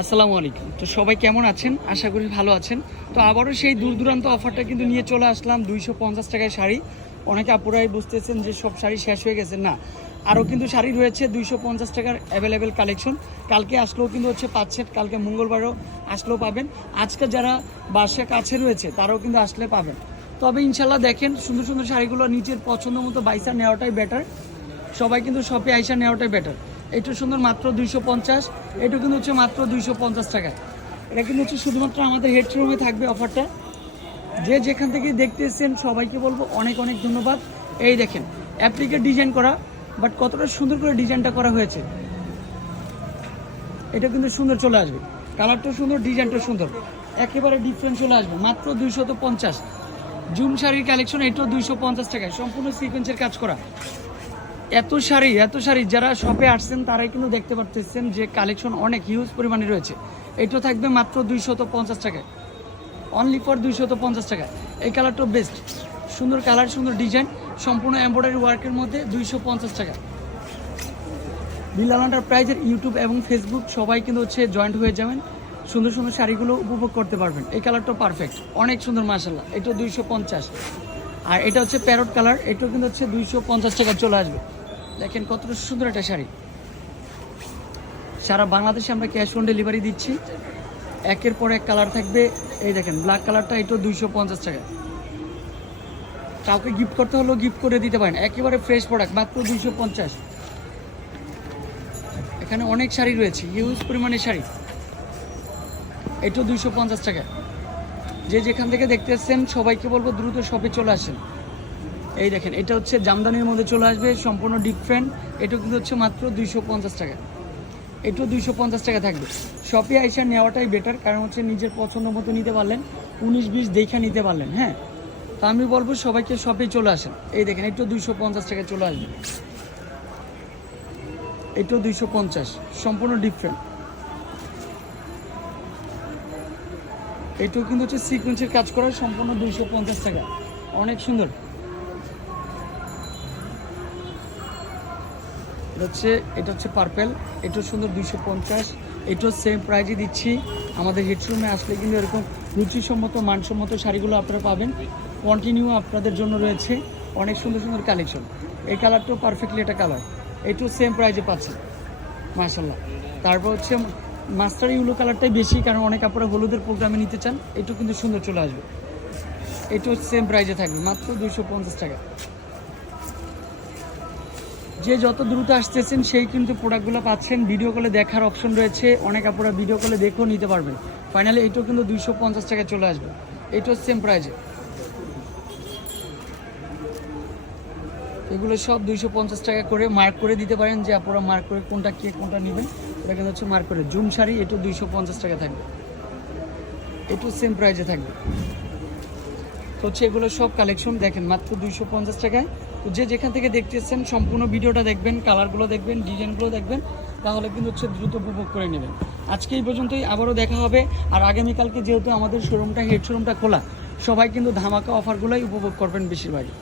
আসসালামু আলাইকুম। তো সবাই কেমন আছেন? আশা করি ভালো আছেন। তো আবারও সেই দূর দূরান্ত অফারটা কিন্তু নিয়ে চলে আসলাম। দুইশো পঞ্চাশ টাকায় শাড়ি। অনেকে আপুরাই বুঝতেছেন যে সব শাড়ি শেষ হয়ে গেছে। না, আরও কিন্তু শাড়ি রয়েছে দুইশো পঞ্চাশ টাকার অ্যাভেলেবেল কালেকশন কালকে আসলেও কিন্তু হচ্ছে পাচ্ছেন কালকে মঙ্গলবারও আসলেও পাবেন। আজকে যারা বাসা কাছে রয়েছে, তারাও কিন্তু আসলে পাবেন। তবে ইনশাল্লাহ দেখেন, সুন্দর সুন্দর শাড়িগুলো নিজের পছন্দ মতো বাইসা নেওয়াটাই বেটার সবাই কিন্তু শপে আইসা নেওয়াটাই বেটার এটা সুন্দর মাত্র দুইশো পঞ্চাশ, এটা কিন্তু হচ্ছে মাত্র দুইশো পঞ্চাশ টাকায় এটা কিন্তু হচ্ছে শুধুমাত্র আমাদের হেডরুমে থাকবে অফারটা যে যেখান থেকে দেখতে এসেছেন, সবাইকে বলব অনেক অনেক ধন্যবাদ। এই দেখেন অ্যাপ্লিকে ডিজাইন করা বাট কতটা সুন্দর করে ডিজাইনটা করা হয়েছে। এটা কিন্তু সুন্দর চলে আসবে। কালারটা সুন্দর ডিজাইনটা সুন্দর। একেবারে ডিফারেন্ট চলে আসবে, মাত্র দুইশত পঞ্চাশ। জুম শাড়ির কালেকশন এটাও দুইশো পঞ্চাশ টাকায়। সম্পূর্ণ সিকোয়েন্সের কাজ করা। এত শাড়ি এত শাড়ি, যারা শপে আসছেন তারাই কিন্তু দেখতে পারতেছেন যে কালেকশন অনেক হিউজ পরিমাণে রয়েছে। এটাও থাকবে মাত্র দুইশত পঞ্চাশ টাকায়। অনলি ফর দুইশত পঞ্চাশ টাকা এই কালারটা বেস্ট সুন্দর কালার সুন্দর ডিজাইন সম্পূর্ণ এমব্রয়ডারি ওয়ার্কের মধ্যে দুইশো পঞ্চাশ টাকা। বিলাল প্রাইজের ইউটিউব এবং ফেসবুক সবাই কিন্তু হচ্ছে জয়েন্ট হয়ে যাবেন। সুন্দর সুন্দর শাড়িগুলো উপভোগ করতে পারবেন। এই কালারটা পারফেক্ট অনেক সুন্দর মার্শাল্লাহ এটা দুইশো পঞ্চাশ। আর এটা হচ্ছে প্যারট কালার এটাও কিন্তু হচ্ছে দুইশো পঞ্চাশ টাকা চলে আসবে। দেখেন কতটা সুন্দর একটা শাড়ি। সারা বাংলাদেশে আমরা ক্যাশ অন ডেলিভারি দিচ্ছি। একের পর এক কালার থাকবে। এই দেখেন ব্ল্যাক কালারটা এটাও দুইশো পঞ্চাশ টাকা। কাউকে গিফট করতে হলেও গিফট করে দিতে পারেন। একেবারে ফ্রেশ প্রোডাক্ট মাত্র দুইশো পঞ্চাশ। এখানে অনেক শাড়ি রয়েছে হিউজ পরিমাণে শাড়ি। এটাও দুইশো পঞ্চাশ টাকা। যে যেখান থেকে দেখতে এসছেন সবাইকে বলব দ্রুত শপে চলে আসেন। এই দেখেন, এটা হচ্ছে জামদানির মধ্যে চলে আসবে, সম্পূর্ণ ডিফারেন্ট এটা কিন্তু হচ্ছে মাত্র দুইশো পঞ্চাশ টাকা। এটাও দুইশো পঞ্চাশ টাকা থাকবে। শপে আইসা নেওয়াটাই বেটার কারণ হচ্ছে নিজের পছন্দ মতো নিতে পারলেন, উনিশ বিশ দেখে নিতে পারলেন হ্যাঁ? তো আমি বলব সবাইকে শপে চলে আসেন। এই দেখেন এটাও দুইশো পঞ্চাশ টাকা চলে আসবে। এটাও দুইশো পঞ্চাশ, সম্পূর্ণ ডিফারেন্ট এটাও কিন্তু হচ্ছে সিকুয়েন্সের কাজ করা, সম্পূর্ণ দুইশো পঞ্চাশ টাকা। অনেক সুন্দর। এটা হচ্ছে এটা হচ্ছে পার্পেল এটাও সুন্দর দুইশো পঞ্চাশ, এটাও সেম প্রাইজে দিচ্ছি। আমাদের হেডরুমে আসলে কিন্তু এরকম রুচিসম্মত, মানসম্মত শাড়িগুলো আপনারা পাবেন। কন্টিনিউ আপনাদের জন্য রয়েছে। অনেক সুন্দর সুন্দর কালেকশন এই কালারটাও পারফেক্টলি এটা কালার এটাও সেম প্রাইজে পাচ্ছেন মাশাল্লাহ তারপর হচ্ছে মাস্টার ইউলো কালারটাই বেশি, কারণ অনেক আপনারা হলুদের প্রোগ্রামে নিতে চান। এটাও কিন্তু সুন্দর চলে আসবে। এটাও সেম প্রাইজে থাকবে। মাত্র দুইশো পঞ্চাশ টাকা। যে যত দ্রুত আসতেছেন, সেই কিন্তু প্রোডাক্টগুলো পাচ্ছেন। ভিডিও কলে দেখার অপশন রয়েছে। অনেক আপনারা ভিডিও কলে দেখেও নিতে পারবেন ফাইনালি এটাও কিন্তু দুইশো পঞ্চাশ টাকায় চলে আসবে। এটাও সেম প্রাইজে এগুলো সব দুইশো পঞ্চাশ টাকা করে মার্ক করে দিতে পারেন যে আপনারা মার্ক করে কোনটা কে কোনটা নেবেন। এটা কিন্তু হচ্ছে মার্ক করে। জুম শাড়ি, এটাও দুইশো পঞ্চাশ টাকা থাকবে। এটাও সেম প্রাইজে থাকবে। তো হচ্ছে এগুলো সব কালেকশন দেখেন, মাত্র দুইশো পঞ্চাশ টাকায়। যে যেখান থেকে দেখতেছেন সম্পূর্ণ ভিডিওটা দেখবেন, কালারগুলো দেখবেন, ডিজাইনগুলো দেখবেন, তাহলে কিন্তু হচ্ছে দ্রুত উপভোগ করে নেবেন। আজকে এই পর্যন্তই, আবারও দেখা হবে, আর আগামীকালকে যেহেতু আমাদের শোরুমটা হেড শোরুমটা খোলা, সবাই কিন্তু ধামাকা অফারগুলোই উপভোগ করবেন বেশিরভাগই।